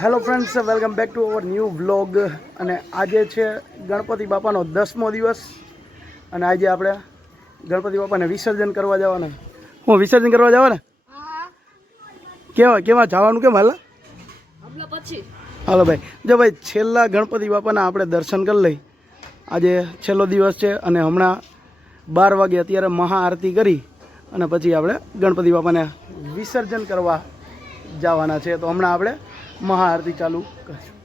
Hello friends welcome back to our new vlog અને આજે છે ગણપતિ બાપાનો દસમો દિવસ. અને આજે આપણે ગણપતિ બાપાને વિસર્જન કરવા જવાના. હું વિસર્જન કરવા જવાના? કેવા કેવા? જવાનું કેમ હાલ? પછી. હાલો ભાઈ. જો ભાઈ છેલ્લા ગણપતિ બાપાના આપણે દર્શન કરી લઈ. આજે છેલ્લો દિવસ છે અને હમણાં બાર વાગે અત્યારે મહાઆરતી કરી. અને પછી આપણે ગણપતિ બાપાને વિસર્જન કરવા જવાના છે. તો હમણાં આપણે મહાઆરતી ચાલુ કરીશું.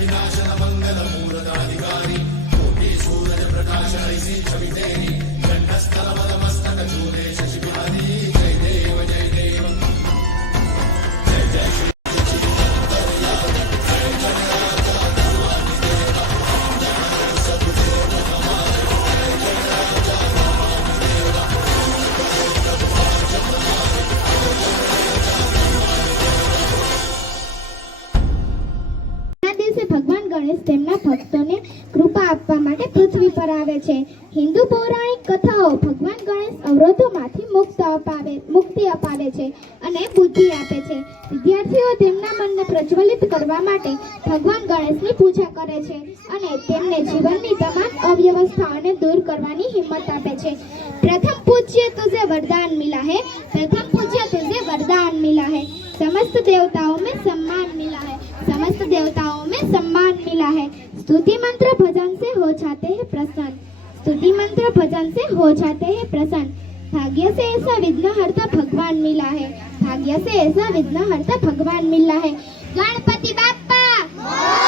వినాశన మంగళ మూలదాధికారి కోటేశ్వర ప్రకాశ చవితేని. గంటస్థల ગણેશ તેમના ભક્તોને કૃપા આપવા માટે પૃથ્વી પર આવે છે. હિન્દુ પૌરાણિક કથાઓ ભગવાન ગણેશ અવરોધોમાંથી મુક્ત અપાવે, મુક્તિ અપાવે છે અને બુદ્ધિ આપે છે. વિદ્યાર્થીઓ તેમના મનને પ્રજ્વલિત કરવા માટે ભગવાન ગણેશની પૂજા કરે છે અને તેમને જીવનની તમામ અવ્યવસ્થાઓને દૂર કરવાની હિંમત આપે છે. પ્રથમ પૂજ્ય તુજે વરદાન મિલા હે પ્રથમ પૂજ્ય તુજે વરદાન મિલા હે સમસ્ત દેવતાઓ में સન્માન મિલા હે समस्त देवताओं में सम्मान मिला है। स्तुति मंत्र भजन से हो जाते हैं प्रसन्न। स्तुति मंत्र भजन से हो जाते हैं प्रसन्न। भाग्य से ऐसा विघ्न हरता भगवान मिला है। भाग्य से ऐसा विघ्न हरता भगवान मिला है। गणपति बाप्पा!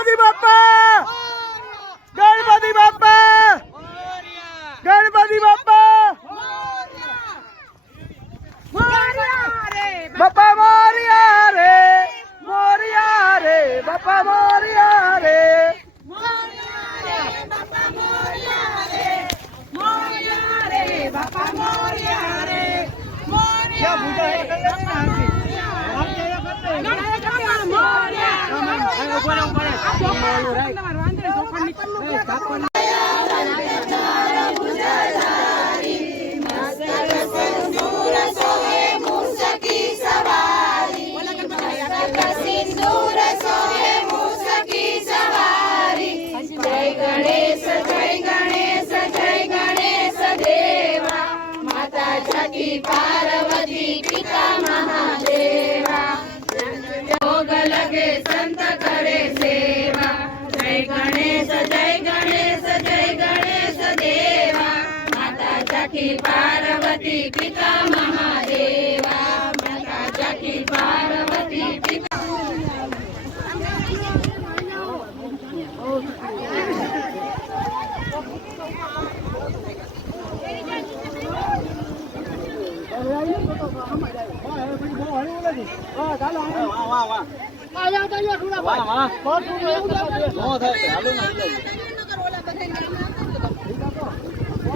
गणपती बाप्पा गणपती बाप्पा गणपती बाप्पा बाप्पा मोरिया रे मोरिया रे बाप्पा मोरिया रे बाप्पा मोरिया रे मोरिया रे बाप्पा मोरिया रे કાપડ ગણપતિ બાપ્પા ગણપતિ બાપ્પા ગણપતિ બાપ્પા બાપા મોરિયા રે મોરિયા રે બાપા મોરિયા રે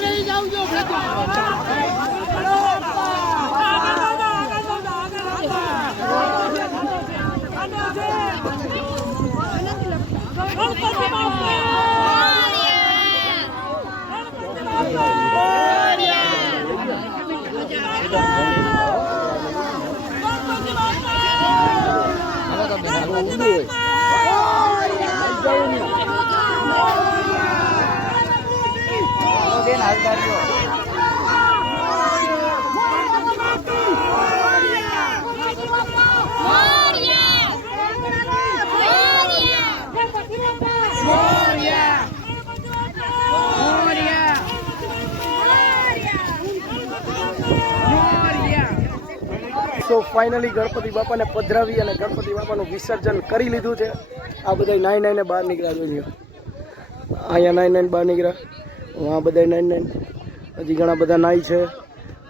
નહીં જાઉં જો તો ફાઇનલી ગણપતિ બાપાને પધરાવી અને ગણપતિ બાપાનું વિસર્જન કરી લીધું છે. આ બધા નાઈ નાઈને બહાર નીકળ્યા જોઈએ અહીંયા નાઈ નાઈને બહાર નીકળ્યા. આ બધા નાઈ નાઈ. હજી ઘણા બધા નાઈ છે.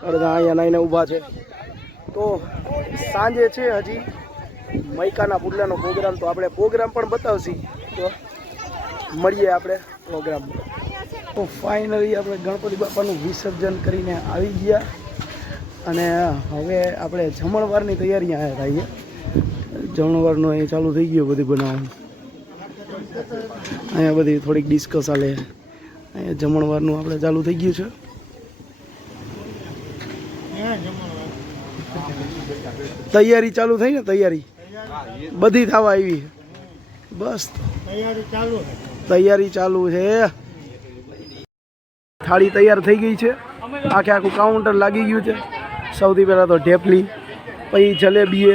અડધા અહીંયા નાઈને ઊભા છે. તો સાંજે છે હજી મૈકાના પુડલાનો પ્રોગ્રામ. તો આપણે પ્રોગ્રામ પણ બતાવશી. તો મળીએ આપણે પ્રોગ્રામ તો ફાઇનલી આપણે ગણપતિ બાપાનું વિસર્જન કરીને આવી ગયા. અને હવે આપણે જમણવારની તૈયારી આવ્યા થઈએ જમણવારનું અહીં ચાલુ થઈ ગયું બધું બનાવવાનું. અહીંયા બધી થોડીક ડિસ્કસ ચાલે અહીંયા જમણવારનું આપણે ચાલુ થઈ ગયું છે. તૈયારી ચાલુ થઈ ને, તૈયારી? બધી થવા આવી. બસ. તૈયારી ચાલુ છે. થાળી તૈયાર થઈ ગઈ છે. આખે આખું કાઉન્ટર લાગી ગયું છે. સૌથી પહેલાં તો ઢેપલી, પછી જલેબી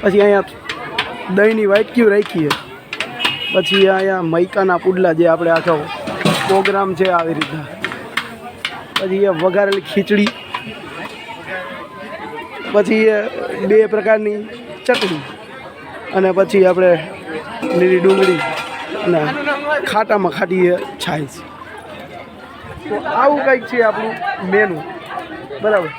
પછી અહીંયા દહીંની વાટકીઓ રાખી છે. પછી અહીંયા મૈકાના પુડલા જે આપણે આખો પ્રોગ્રામ છે આવી રીતના. પછી એ વઘારેલી ખીચડી. પછી એ બે પ્રકારની ચટણી. અને પછી આપણે લીલી ડુંગળી અને ખાટામાં ખાટી એ છાશ. તો આવું કંઈક છે આપણું મેનુ બરાબર?